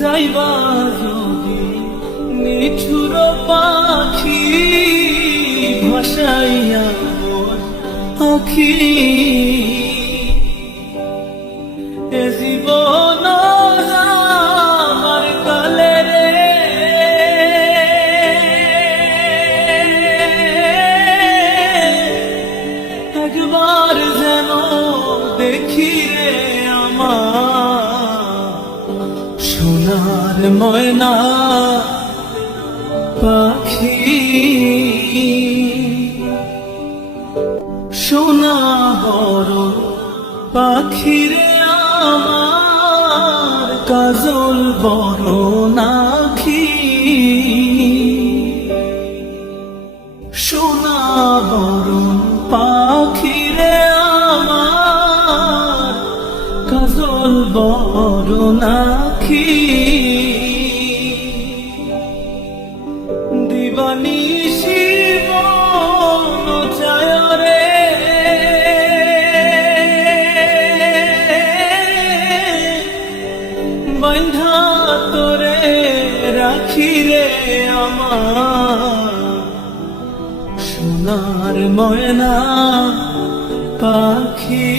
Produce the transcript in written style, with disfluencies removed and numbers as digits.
যাইবা যদি নিঠুর পাখি ভাসাইয়া মোর আখি এ জীবন আমার কালে রে একবার যেন দেখি রে আমার সোনার ময়না পাখি সোনা বড় পাখি রে আমার কাজল বড় নাখি সোনা বড় পাখি রে আমার কাজল বড় নাখি দিবানিশি মন চায় রে বন্ধা তোরে রাখি রে আমার সোনার ময়না পাখি।